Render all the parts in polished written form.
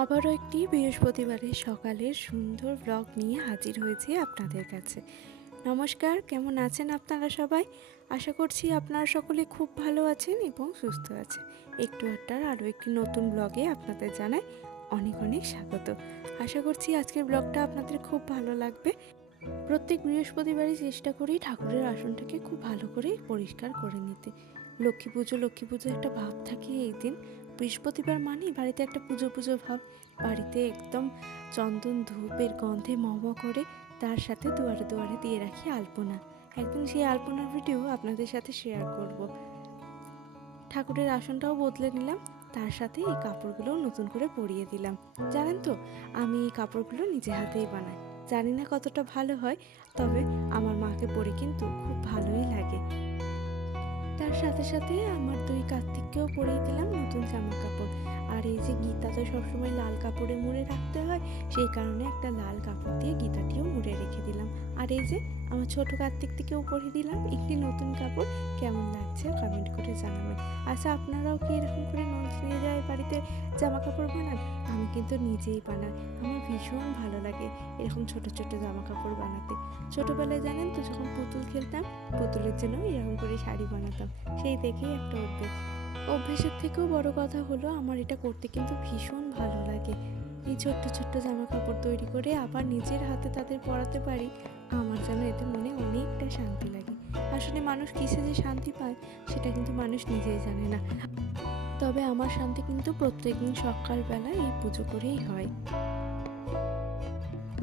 আবারও একটি বৃহস্পতিবারের সকালের সুন্দর ব্লগ নিয়ে হাজির হয়েছি আপনাদের কাছে। নমস্কার, কেমন আছেন আপনারা সবাই? আশা করছি আপনারা সকলে খুব ভালো আছেন এবং সুস্থ আছেন। একটু আড্ডার আরও একটি নতুন ব্লগে আপনাদের জানাই অনেক অনেক স্বাগত। আশা করছি আজকের ব্লগটা আপনাদের খুব ভালো লাগবে। প্রত্যেক বৃহস্পতিবারই চেষ্টা করি ঠাকুরের আসনটাকে খুব ভালো করে পরিষ্কার করে নিতে। লক্ষ্মী পুজো একটা ভাব থাকে এই দিন। বৃহস্পতিবার মানেই বাড়িতে একটা পুজো পুজো ভাব। বাড়িতে একদম চন্দন ধূপের গন্ধে মম করে, তার সাথে দুয়ারে দুয়ারে দিয়ে রাখি আলপনা। একদিন সেই আলপনার ভিডিও আপনাদের সাথে শেয়ার করব। ঠাকুরের আসনটাও বদলে নিলাম, তার সাথে এই কাপড়গুলোও নতুন করে পরিয়ে দিলাম। জানেন তো, আমি এই কাপড়গুলো নিজে হাতেই বানাই। জানি না কতটা ভালো হয়, তবে আমার মাকে পরে কিন্তু খুব ভালোই লাগে। তার সাথে সাথে আমার দুই কার্তিককেও পরিয়ে দিলাম নতুন জামা কাপড়। আর এই যে গীতা তো সবসময় লাল কাপড়ে মুড়ে রাখতে হয়, সেই কারণে একটা লাল কাপড় দিয়ে গীতাটিও মুড়ে রেখে দিলাম। আর এই যে আমার ছোট কার্তিকটিকেও পরিয়ে দিলাম একটি নতুন কাপড়। কেমন লাগছে কমেন্ট করে জানাবেন। আচ্ছা, আপনারাও কি এরকম করে নিজেরাই বাড়িতে জামা কাপড় বানান? আমি কিন্তু নিজেই বানাই। আমার ভীষণ ভালো লাগে এরকম ছোট ছোট জামা কাপড় বানাতে। ছোটবেলায় জানেন তো, যখন পুতুল খেলতাম, পুতুলের জন্য এরকম করে শাড়ি বানাতাম। সেই দেখেই একটা অভ্যেসের থেকেও বড় কথা হলো, আমার এটা করতে কিন্তু ভীষণ ভালো লাগে। এই ছোট্ট ছোট্ট জামা কাপড় তৈরি করে আবার নিজের হাতে তাদের পরাতে পারি, আমার যেন এতে মনে অনেকটা শান্তি লাগে। আসলে মানুষ কিসে যে শান্তি পায় সেটা কিন্তু মানুষ নিজেই জানে না। তবে আমার শান্তি কিন্তু প্রত্যেকদিন সকালবেলা এই পুজো করেই হয়।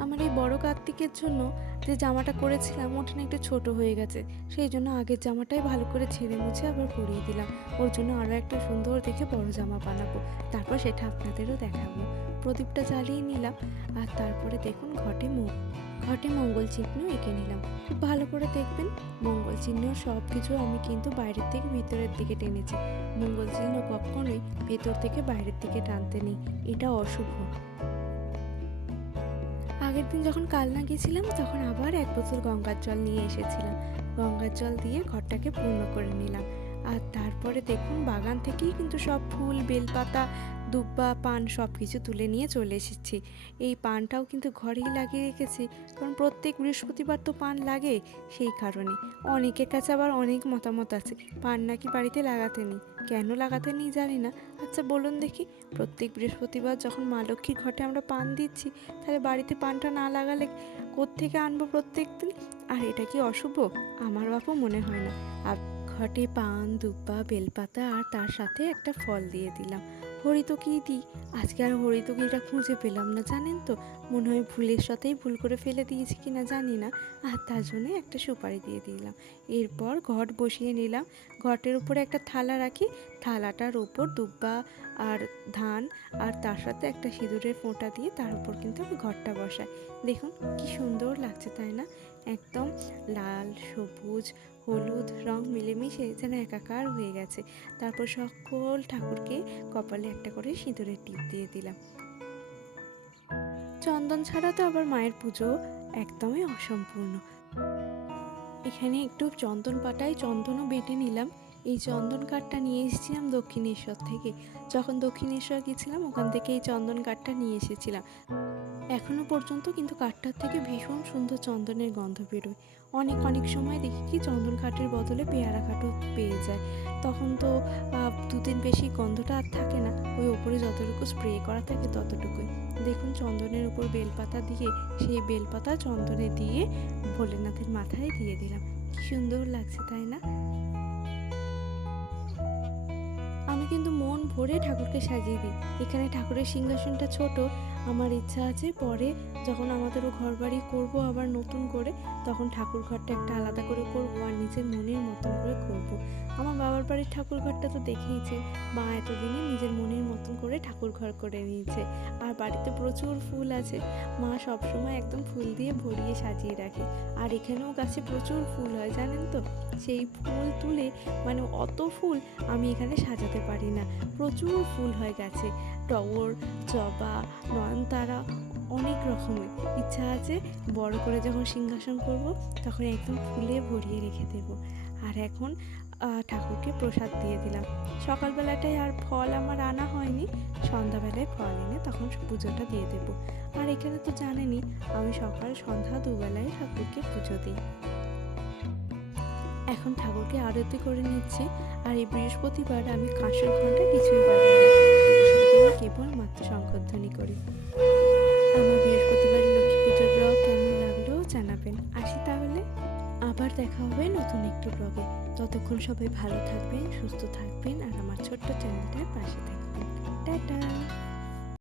আমার এই বড় কার্তিকের জন্য যে জামাটা করেছিলাম ওটা না একটু ছোট হয়ে গেছে, সেই জন্য আগের জামাটাই ভালো করে ছেড়ে মুছে আবার পরিয়ে দিলাম। ওর জন্য আরও একটা সুন্দর দেখে বড় জামা বানাবো, তারপর সেটা আপনাদেরও দেখাবো। প্রদীপটা জ্বালিয়ে নিলাম, আর তারপরে দেখুন ঘটে মঙ্গল চিহ্ন এঁকে নিলাম। খুব ভালো করে দেখবেন, মঙ্গল চিহ্ন সব কিছু আমি কিন্তু বাইরের থেকে ভিতরের দিকে টেনেছি। মঙ্গল চিহ্ন কখনোই ভেতর থেকে বাইরের দিকে টানতে নেই, এটা অশুভ। আগের দিন যখন কালনা গেছিলাম তখন আবার 1 বোতল গঙ্গার জল নিয়ে এসেছিলাম। গঙ্গার জল দিয়ে ঘরটাকে পূর্ণ করে নিলাম। আর তারপরে দেখুন, বাগান থেকেই কিন্তু সব ফুল, বেলপাতা, দুব্বা, পান সব কিছু তুলে নিয়ে চলে এসেছি। এই পানটাও কিন্তু ঘরেই লাগিয়ে রেখেছি, কারণ প্রত্যেক বৃহস্পতিবার তো পান লাগে। সেই কারণে অনেকের কাছে আবার অনেক মতামত আছে, পান নাকি বাড়িতে লাগাতে নেই। কেন লাগাতে নেই জানি না। আচ্ছা বলুন দেখি, প্রত্যেক বৃহস্পতিবার যখন মা লক্ষ্মীর ঘটে আমরা পান দিচ্ছি, তাহলে বাড়িতে পানটা না লাগালে কোত্থেকে আনবো প্রত্যেক দিন? আর এটা কি অশুভ? আমার বাপও মনে হয় না। আর ঘটে পান, দুব্বা, বেলপাতা আর তার সাথে একটা ফল দিয়ে দিলাম। হরিতকি দিই, আজকে আর হরিতকিটা খুঁজে পেলাম না জানেন তো। মনে হয় ভুলের সাথেই ভুল করে ফেলে দিয়েছি কিনা জানি না। আর তার জন্য একটা সুপারি দিয়ে দিলাম। এরপর ঘট বসিয়ে নিলাম। ঘটের উপরে একটা থালা রাখি, থালাটার উপর দুব্বা আর ধান আর তার সাথে একটা সিঁদুরের ফোঁটা দিয়ে তার উপর কিন্তু আমি ঘরটা বসাই। দেখুন কি সুন্দর লাগছে, তাই না? একদম লাল, সবুজ, হলুদ রং মিলেমিশে যেন একাকার হয়ে গেছে। তারপর সকল ঠাকুরকে কপালে একটা করে সিঁদুরের টিপ দিয়ে দিলাম। চন্দন ছাড়া তো আবার মায়ের পুজো একদমই অসম্পূর্ণ। এখানে একটু চন্দন পাতায় চন্দনও বেটে নিলাম। এই চন্দন কাঠটা নিয়ে এসেছিলাম দক্ষিণেশ্বর থেকে। যখন দক্ষিণেশ্বর গেছিলাম ওখান থেকে এই চন্দন কাঠটা নিয়ে এসেছিলাম। এখনও পর্যন্ত কিন্তু কাঠটার থেকে ভীষণ সুন্দর চন্দনের গন্ধ বেরোয়। অনেক সময় দেখি কি চন্দন কাঠের বদলে পেয়ারা কাঠও পেয়ে যায়। তখন তো দুদিন বেশি গন্ধটা আর থাকে না, ওই ওপরে যতটুকু স্প্রে করা থাকে ততটুকুই। দেখুন চন্দনের উপর বেলপাতা দিয়ে, সেই বেলপাতা চন্দনে দিয়ে ভোলেনাথের মাথায় দিয়ে দিলাম। কি সুন্দর লাগছে, তাই না? আমি কিন্তু মন ভরে ঠাকুরকে সাজিয়ে দিই। এখানে ঠাকুরের সিংহাসনটা ছোট, আমার ইচ্ছা আছে পরে যখন আমাদেরও ঘর বাড়ি করবো আবার নতুন করে, তখন ঠাকুর ঘরটা একটা আলাদা করে করবো আর নিজের মনের মতন করে করবো। আমার বাবার বাড়ির ঠাকুর ঘরটা তো দেখেইছে, মা এতদিনে নিজের মনের মতন করে ঠাকুর ঘর করে নিয়েছে। আর বাড়িতে প্রচুর ফুল আছে, মা সবসময় একদম ফুল দিয়ে ভরিয়ে সাজিয়ে রাখে। আর এখানেও গাছে প্রচুর ফুল হয় জানেন তো, সেই ফুল তুলে মানে অত ফুল আমি এখানে সাজাতে পারি না। প্রচুর ফুল হয় গাছে, টগর, জবা, নয়নতারা, অনেক রকমের। ইচ্ছা আছে বড় করে যখন সিংহাসন করব তখন একদম ফুলে ভরিয়ে রেখে দেব। আর এখন ঠাকুরকে প্রসাদ দিয়ে দিলাম। সকালবেলাটায় আর ফল আমার আনা হয়নি, সন্ধ্যাবেলায় ফল এনে তখন পুজোটা দিয়ে দেবো। আর এখানে তো জানেনই আমি সকাল সন্ধ্যা দুবেলায় ঠাকুরকে পুজো দিই। এখন ঠাকুরকে আরতি করে নিচ্ছি। আর এই বৃহস্পতিবার আমি কাঁসর ঘন্টা কিছুই বাজাই না, বৃহস্পতিবার কেবলমাত্র শঙ্খধ্বনি করি। আমার বৃহস্পতিবারের লক্ষ্মী পুজোর ব্লগ কেমন লাগলো জানাবেন। আসি তাহলে, আবার দেখা হবে নতুন একটি ব্লগে। ততক্ষণ সবাই ভালো থাকবেন, সুস্থ থাকবেন আর আমার ছোট্ট চ্যানেলটার পাশে থাকবেন। টাটা।